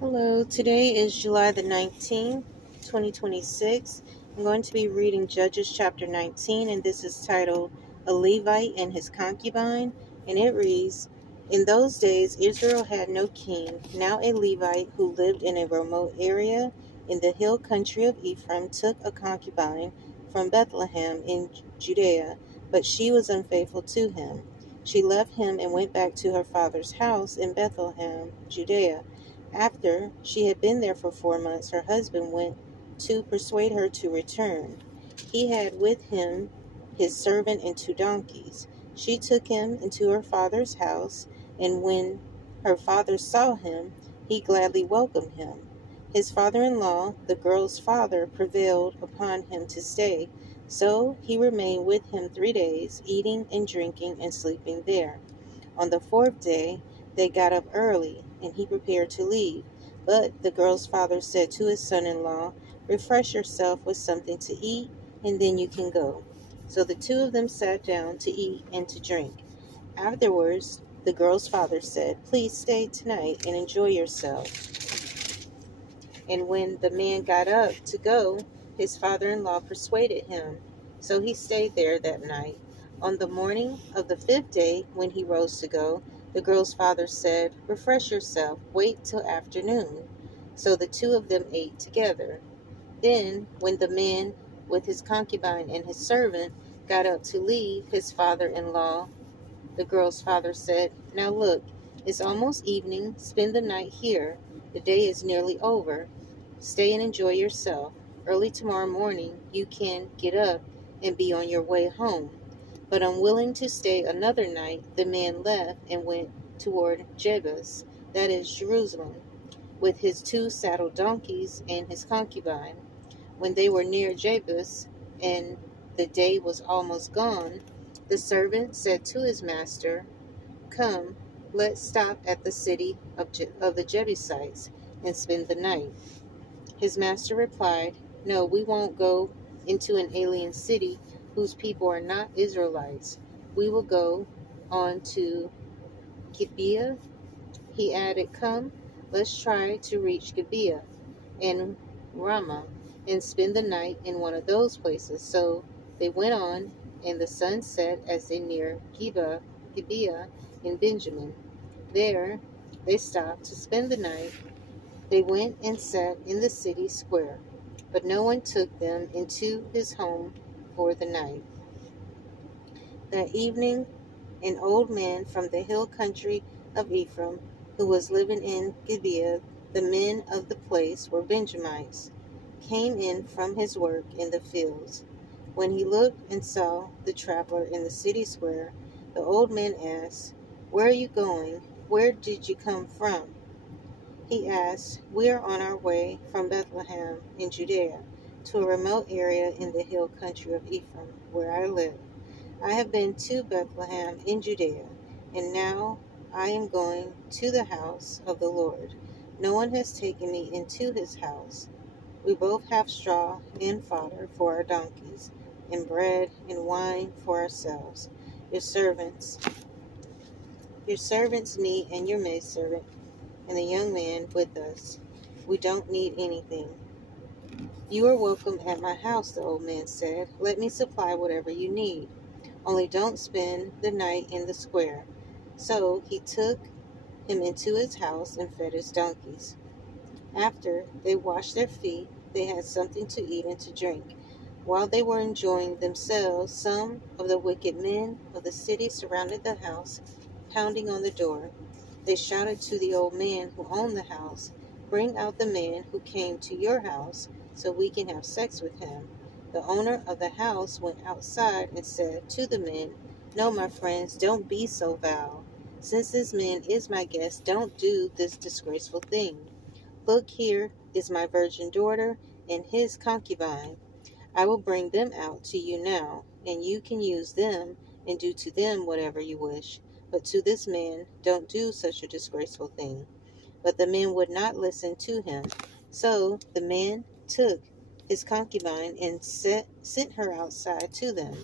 Hello, today is July the 19th, 2026. I'm going to be reading Judges chapter 19, and this is titled A Levite and His Concubine. And it reads, In those days Israel had no king. Now a Levite who lived in a remote area in the hill country of Ephraim took a concubine from Bethlehem in Judea, but she was unfaithful to him. She left him and went back to her father's house in Bethlehem, Judea. After she had been there for 4 months, her husband went to persuade her to return. He had with him his servant and 2 donkeys. She took him into her father's house, and when her father saw him, he gladly welcomed him. His father-in-law, the girl's father, prevailed upon him to stay, so he remained with him 3 days, eating and drinking and sleeping there. On the fourth day, they got up early, and he prepared to leave. But the girl's father said to his son-in-law, Refresh yourself with something to eat, and then you can go. So the two of them sat down to eat and to drink. Afterwards, the girl's father said, Please stay tonight and enjoy yourself. And when the man got up to go, his father-in-law persuaded him. So he stayed there that night. On the morning of the fifth day, when he rose to go, the girl's father said, Refresh yourself, wait till afternoon. So the two of them ate together. Then, when the man with his concubine and his servant got up to leave, his father-in-law, the girl's father, said, Now look, it's almost evening. Spend the night here. The day is nearly over. Stay and enjoy yourself. Early tomorrow morning you can get up and be on your way home. But unwilling to stay another night, the man left and went toward Jebus, that is Jerusalem, with his 2 saddled donkeys and his concubine. When they were near Jebus, and the day was almost gone, the servant said to his master, Come, let's stop at the city of the Jebusites and spend the night. His master replied, No, we won't go into an alien city whose people are not Israelites. We will go on to Gibeah. He added, Come, let's try to reach Gibeah and Ramah and spend the night in one of those places. So they went on, and the sun set as they neared Gibeah in Benjamin. There they stopped to spend the night. They went and sat in the city square, but no one took them into his home for the night. That evening, an old man from the hill country of Ephraim, who was living in Gibeah, the men of the place were Benjamites, came in from his work in the fields. When he looked and saw the traveler in the city square, the old man asked, Where are you going? Where did you come from? He asked, We are on our way from Bethlehem in Judea to a remote area in the hill country of Ephraim, where I live. I have been to Bethlehem in Judea, and now I am going to the house of the Lord. No one has taken me into his house. We both have straw and fodder for our donkeys, and bread and wine for ourselves. Your servants, me and your maidservant, and the young man with us. We don't need anything. You are welcome at my house, the old man said. Let me supply whatever you need. Only don't spend the night in the square. So he took him into his house and fed his donkeys. After they washed their feet, they had something to eat and to drink. While they were enjoying themselves, some of the wicked men of the city surrounded the house, pounding on the door. They shouted to the old man who owned the house, Bring out the man who came to your house so we can have sex with him. The owner of the house went outside and said to the men, No, my friends, don't be so vile. Since this man is my guest, don't do this disgraceful thing. Look, here is my virgin daughter and his concubine. I will bring them out to you now, and you can use them and do to them whatever you wish. But to this man, don't do such a disgraceful thing. But the men would not listen to him. So the man took his concubine and sent her outside to them.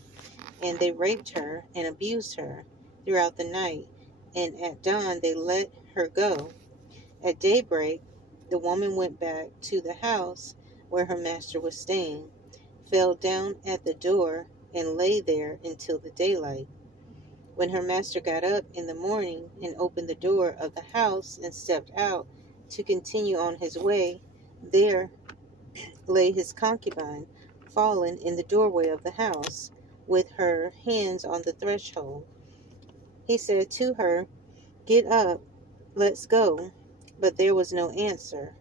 And they raped her and abused her throughout the night. And at dawn they let her go. At daybreak, the woman went back to the house where her master was staying, fell down at the door, and lay there until the daylight. When her master got up in the morning and opened the door of the house and stepped out to continue on his way, there lay his concubine, fallen in the doorway of the house, with her hands on the threshold. He said to her, "Get up, let's go." But there was no answer.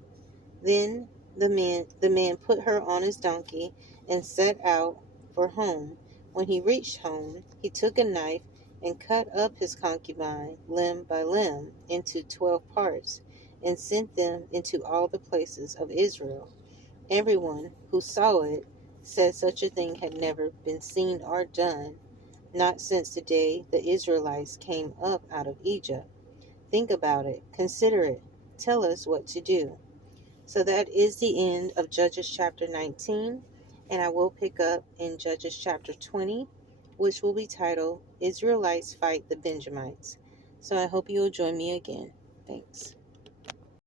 Then the man put her on his donkey and set out for home. When he reached home, he took a knife and cut up his concubine limb by limb into 12 parts and sent them into all the places of Israel. Everyone who saw it said such a thing had never been seen or done, not since the day the Israelites came up out of Egypt. Think about it, consider it, tell us what to do. So that is the end of Judges chapter 19, and I will pick up in Judges chapter 20, which will be titled Israelites Fight the Benjamites. So I hope you will join me again. Thanks.